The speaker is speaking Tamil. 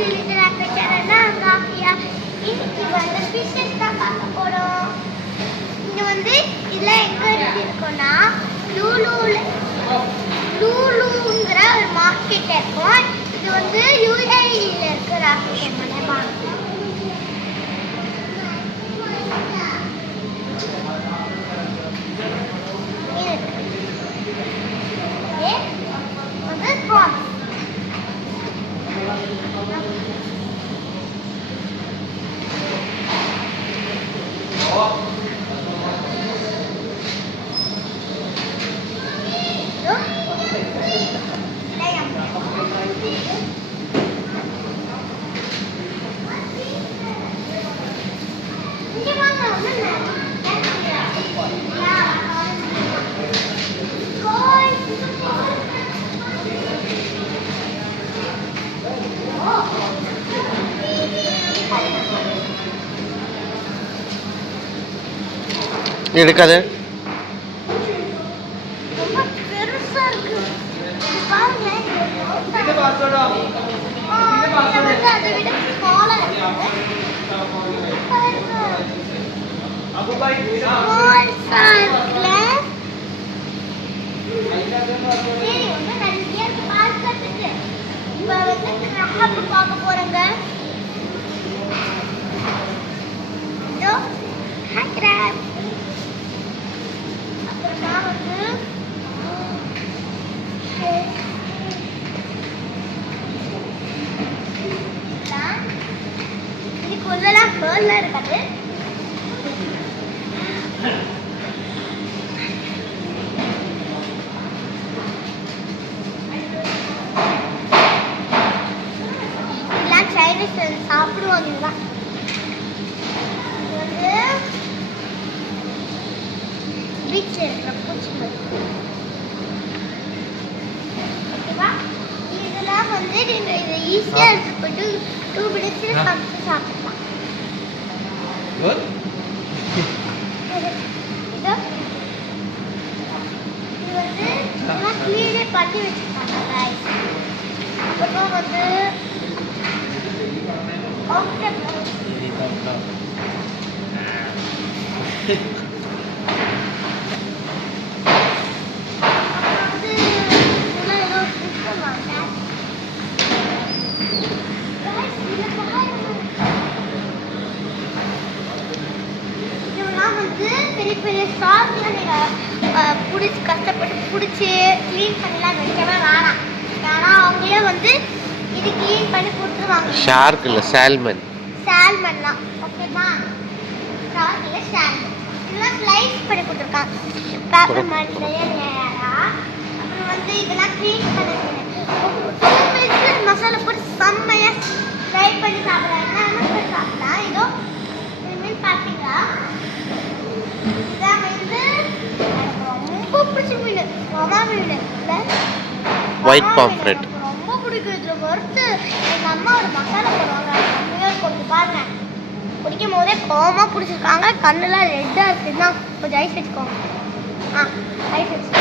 இன்னைக்கு வந்து ஃபிஷஸ் தான் பார்க்க போறோம். இங்க வந்து இதுல எங்க இருக்குன்னா லூலுங்கிற ஒரு மார்க்கெட் இருக்கும். இது வந்து யுஏஇல இருக்கிற எடுக்காது. பார்க்க போறேங்க. இருக்காது. இதெல்லாம் சைனீஸ் சாப்பிடுவாங்க. இதெல்லாம் வந்து பீச் இருக்கிற பூச்சி ஓகேவா. இதெல்லாம் வந்து நீங்க இதை ஈஸியா எடுத்து போட்டு 2 மினிட்ஸ்ல சமைச்சு சாப்பிடலாம். கிளீனே பண்ணி வச்சிருக்காங்க. அப்புறம் வந்து பெரிய பெரிய ஸ்டார்ஸ்லாம் நீங்கள் பிடிச்சி கஷ்டப்பட்டு பிடிச்சி க்ளீன் பண்ணலாம் வைக்கவே வேணாம். ஆனால் அவங்களே வந்து இது க்ளீன் பண்ணி கொடுத்துருவாங்க. ஷார்க் இல்லை, சால்மன். சால்மன்லாம் ஓகேவா. ஷார்க் இல்லை, சால்மன். இதெல்லாம் ஸ்லைஸ் பண்ணி கொடுத்துருக்காங்க பேப்பர் மாதிரி நேராக. அப்புறம் வந்து இதெல்லாம் க்ளீன் பண்ணி மசாலா போட்டு செம்மையாக ஃப்ரை பண்ணி சாப்பிட்றாங்க. என்ன பண்ணி சாப்பிடலாம். இதோ இதுமாரி பார்த்தீங்களா. ஒயிட் பாம்ஃப்ரெட் ரொம்ப பிடிக்கும். இதுல வறுத்து எங்க அம்மா ஒரு மசாலா போடுவாங்க. கொஞ்சம் பாருங்க, குடிக்கும் போதே கோவமா பிடிச்சிருக்காங்க. கண்ணெல்லாம் ரெட்டா இருக்குன்னா கொஞ்சம் ஐஸ் வச்சுக்கோங்க. ஐஸ் வச்சு